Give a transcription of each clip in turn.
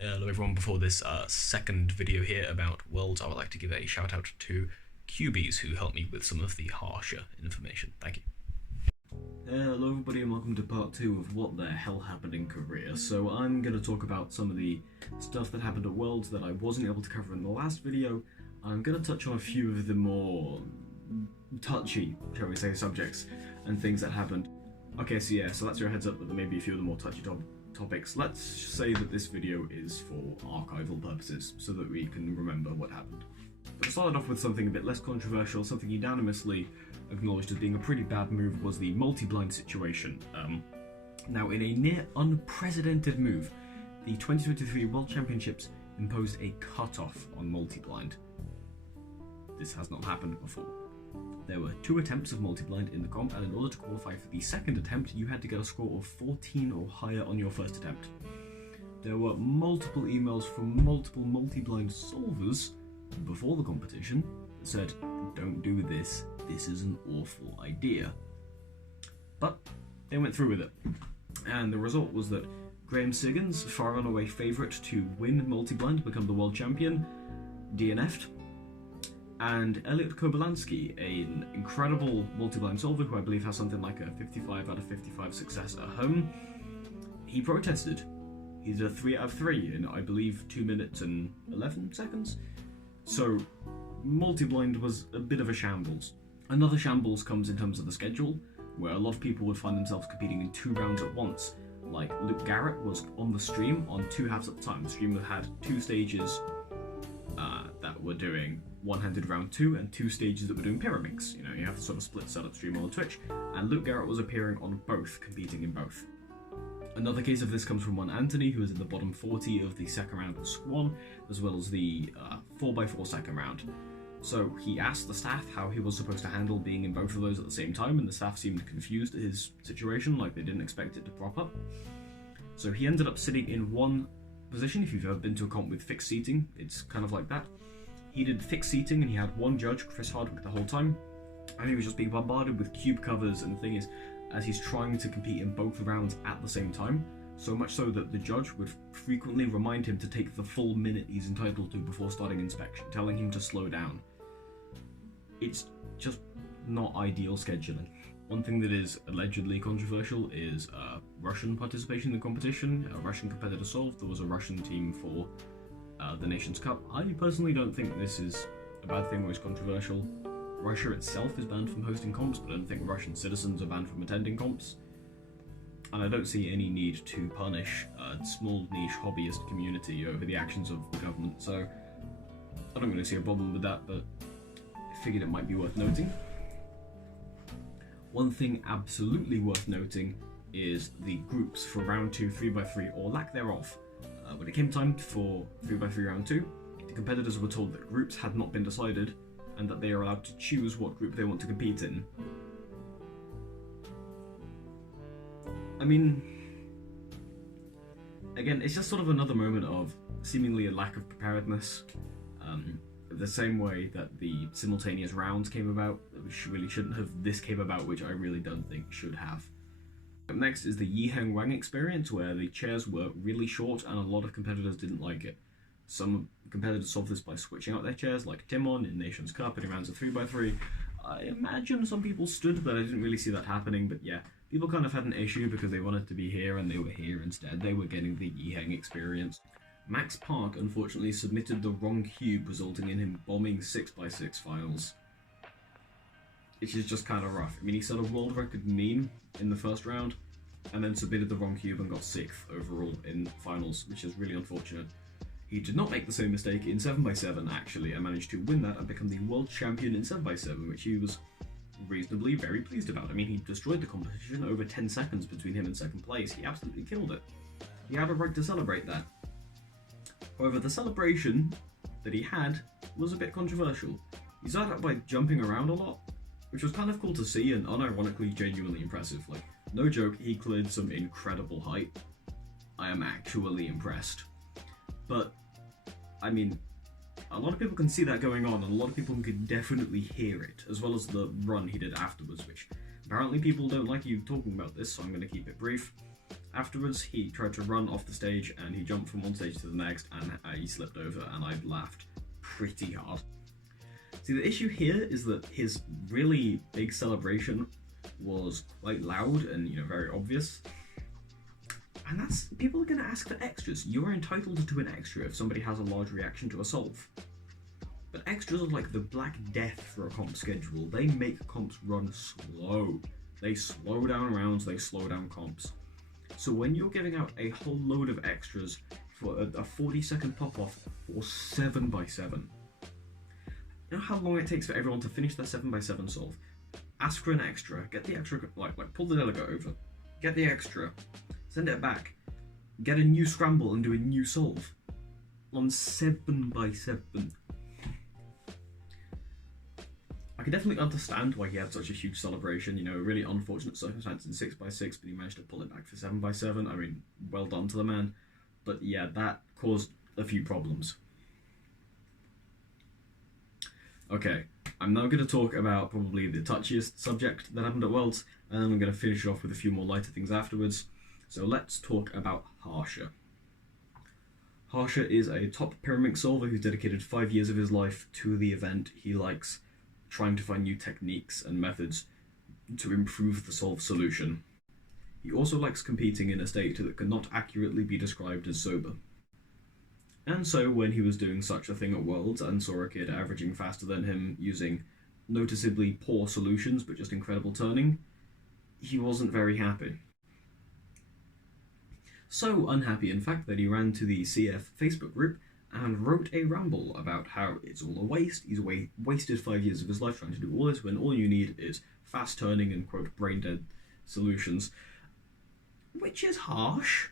Hello everyone, before this second video here about Worlds, I would like to give a shout out to QBs who helped me with some of the harsher information. Thank you. Hello everybody and welcome to part 2 of what the hell happened in Korea. So I'm going to talk about some of the stuff that happened at Worlds that I wasn't able to cover in the last video. I'm going to touch on a few of the more touchy, shall we say, subjects and things that happened. Okay, so that's your heads up that there may be a few of the more touchy topics. Let's say that this video is for archival purposes, so that we can remember what happened. But to start off with something a bit less controversial, something unanimously acknowledged as being a pretty bad move was the multi-blind situation. Now, in a near unprecedented move, the 2023 World Championships imposed a cut-off on multi-blind. This has not happened before. There were 2 attempts of multi-blind in the comp, and in order to qualify for the second attempt, you had to get a score of 14 or higher on your first attempt. There were multiple emails from multiple multi-blind solvers before the competition that said, don't do this, this is an awful idea. But they went through with it. And the result was that Graham Siggins, far and away favourite to win multi-blind, become the world champion, DNF'd. And Elliot Kobolansky, an incredible multi-blind solver who I believe has something like a 55 out of 55 success at home, he protested. He did a 3 out of 3 in, I believe, 2 minutes and 11 seconds. So, multi-blind was a bit of a shambles. Another shambles comes in terms of the schedule, where a lot of people would find themselves competing in 2 rounds at once. Like, Luke Garrett was on the stream on 2 halves at the time. The stream had 2 stages that were doing one-handed round 2 and 2 stages that were doing Pyraminx. You know, you have to sort of split setup stream on Twitch, and Luke Garrett was appearing on both, competing in both. Another case of this comes from one Anthony, who was in the bottom 40 of the second round of Squan, as well as the 4x4 second round. So he asked the staff how he was supposed to handle being in both of those at the same time, and the staff seemed confused at his situation, like they didn't expect it to prop up. So he ended up sitting in one position. If you've ever been to a comp with fixed seating, it's kind of like that. He did fixed seating and he had one judge, Chris Hardwick, the whole time, and he was just being bombarded with cube covers, and the thing is, as he's trying to compete in both rounds at the same time, so much so that the judge would frequently remind him to take the full minute he's entitled to before starting inspection, telling him to slow down. It's just not ideal scheduling. One thing that is allegedly controversial is Russian participation in the competition. A Russian competitor solved. There was a Russian team for the Nations Cup. I personally don't think this is a bad thing or is controversial. Russia itself is banned from hosting comps, but I don't think Russian citizens are banned from attending comps. And I don't see any need to punish a small niche hobbyist community over the actions of the government, so I don't really see a problem with that, but I figured it might be worth noting. One thing absolutely worth noting is the groups for round 2, 3x3, or lack thereof. When it came time for 3x3 round 2, the competitors were told that groups had not been decided and that they are allowed to choose what group they want to compete in. I mean, again, it's just sort of another moment of seemingly a lack of preparedness. The same way that the simultaneous rounds came about, which really shouldn't have, this came about, which I really don't think should have. Up next is the Yiheng Wang experience, where the chairs were really short and a lot of competitors didn't like it. Some competitors solved this by switching out their chairs, like Timon in Nations Cup in rounds of 3x3. I imagine some people stood, but I didn't really see that happening, but yeah, people kind of had an issue because they wanted to be here and they were here instead. They were getting the Yiheng experience. Max Park unfortunately submitted the wrong cube, resulting in him bombing 6x6 finals. Which is just kind of rough. I mean, he set a world record meme in the first round, and then submitted the wrong cube and got 6th overall in finals, which is really unfortunate. He did not make the same mistake in 7x7 actually, and managed to win that and become the world champion in 7x7, which he was reasonably very pleased about. I mean, he destroyed the competition over 10 seconds between him and second place. He absolutely killed it. He had a right to celebrate that. However, the celebration that he had was a bit controversial. He started out by jumping around a lot, which was kind of cool to see and unironically genuinely impressive. Like, no joke, he cleared some incredible height. I am actually impressed. But, I mean, a lot of people can see that going on, and a lot of people can definitely hear it, as well as the run he did afterwards, which apparently people don't like you talking about this, so I'm going to keep it brief. Afterwards, he tried to run off the stage and he jumped from one stage to the next and he slipped over, and I laughed pretty hard. See, the issue here is that his really big celebration was quite loud and, very obvious. And people are going to ask for extras. You're entitled to an extra if somebody has a large reaction to a solve. But extras are like the Black Death for a comp schedule. They make comps run slow. They slow down rounds, they slow down comps. So when you're giving out a whole load of extras for a 40-second pop-off for 7x7, you know how long it takes for everyone to finish their 7x7 solve? Ask for an extra, get the extra, like pull the delegate over, get the extra, send it back, get a new scramble and do a new solve on 7x7. I can definitely understand why he had such a huge celebration, a really unfortunate circumstance in 6x6, but he managed to pull it back for 7x7. I mean, well done to the man. But yeah, that caused a few problems. Okay, I'm now going to talk about probably the touchiest subject that happened at Worlds, and then I'm going to finish off with a few more lighter things afterwards. So let's talk about Harsha. Harsha is a top pyramid solver who's dedicated 5 years of his life to the event. He likes trying to find new techniques and methods to improve the solve solution. He also likes competing in a state that cannot accurately be described as sober. And so when he was doing such a thing at Worlds and saw a kid averaging faster than him using noticeably poor solutions but just incredible turning, he wasn't very happy. So unhappy, in fact, that he ran to the CF Facebook group and wrote a ramble about how it's all a waste. He's wasted 5 years of his life trying to do all this when all you need is fast turning and, quote, brain dead solutions. Which is harsh.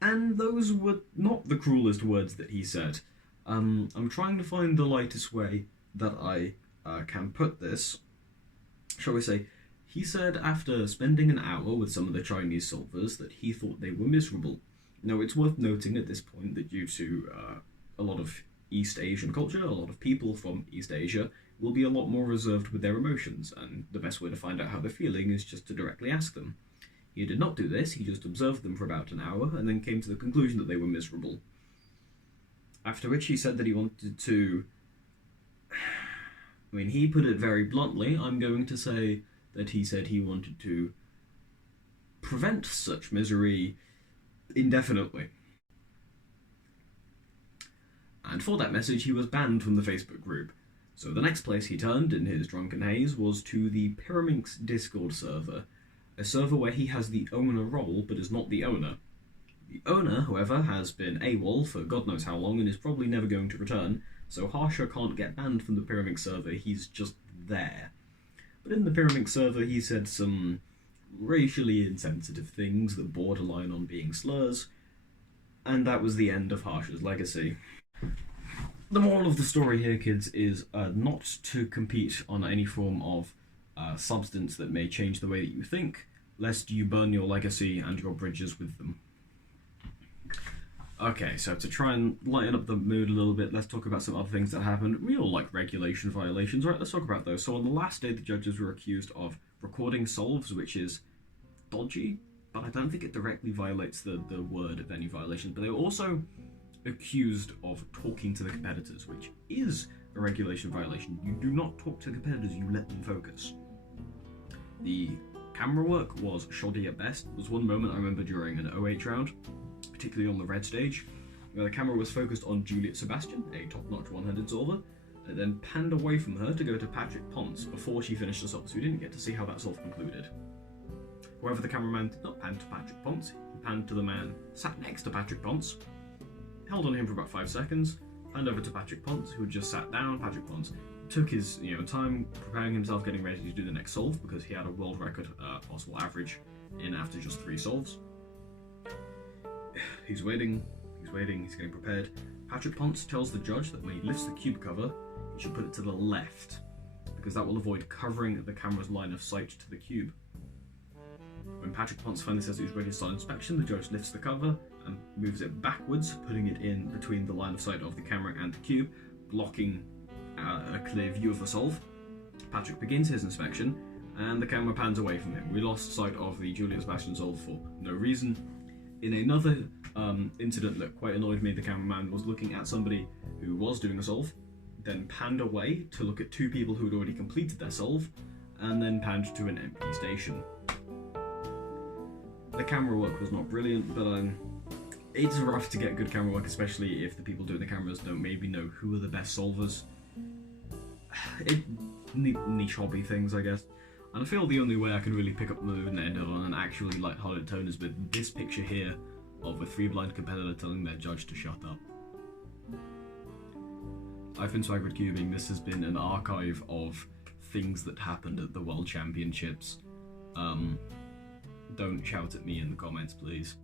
And those were not the cruelest words that he said. I'm trying to find the lightest way that I can put this. Shall we say, he said after spending an hour with some of the Chinese solvers that he thought they were miserable. Now, it's worth noting at this point that due to a lot of East Asian culture, a lot of people from East Asia will be a lot more reserved with their emotions, and the best way to find out how they're feeling is just to directly ask them. He did not do this, he just observed them for about an hour, and then came to the conclusion that they were miserable. After which he said that he wanted to... I mean, he put it very bluntly. I'm going to say that he said he wanted to prevent such misery indefinitely. And for that message, he was banned from the Facebook group. So the next place he turned in his drunken haze was to the Pyraminx Discord server, a server where he has the owner role but is not the owner. The owner, however, has been AWOL for God knows how long and is probably never going to return, so Harsha can't get banned from the Pyraminx server, he's just there. But in the Pyraminx server he said some racially insensitive things that borderline on being slurs, and that was the end of Harsha's legacy. The moral of the story here, kids, is not to compete on any form of substance that may change the way that you think, lest you burn your legacy and your bridges with them. Okay, so to try and lighten up the mood a little bit, let's talk about some other things that happened. We all like regulation violations, right? Let's talk about those. So on the last day, the judges were accused of recording solves, which is dodgy, but I don't think it directly violates the word of any violation. But they were also accused of talking to the competitors, which is a regulation violation. You do not talk to the competitors, you let them focus. The camera work was shoddy at best. There was one moment I remember during an OH round, particularly on the red stage, where the camera was focused on Juliet Sebastian, a top-notch one-handed solver, and then panned away from her to go to Patrick Ponce before she finished the solve, so we didn't get to see how that solve concluded. However, the cameraman did not pan to Patrick Ponce, he panned to the man sat next to Patrick Ponce, held on him for about 5 seconds, panned over to Patrick Ponce, who had just sat down. Patrick Ponce took his time preparing himself, getting ready to do the next solve, because he had a world record possible average in after just 3 solves. He's waiting, he's getting prepared. Patrick Ponce tells the judge that when he lifts the cube cover, he should put it to the left, because that will avoid covering the camera's line of sight to the cube. When Patrick Ponce finally says he's ready to start inspection, the judge lifts the cover and moves it backwards, putting it in between the line of sight of the camera and the cube, blocking a clear view of the solve. Patrick begins his inspection, and the camera pans away from him. We lost sight of the Julian Sebastian solve for no reason. In another incident that quite annoyed me, the cameraman was looking at somebody who was doing a solve, then panned away to look at two people who had already completed their solve, and then panned to an empty station. The camera work was not brilliant, but it's rough to get good camera work, especially if the people doing the cameras don't maybe know who are the best solvers. Niche hobby things, I guess. And I feel the only way I can really pick up the mood and end it on an actually light-hearted tone is with this picture here of a 3-blind competitor telling their judge to shut up. I've been Swagrid Cubing. This has been an archive of things that happened at the World Championships. Don't shout at me in the comments, please.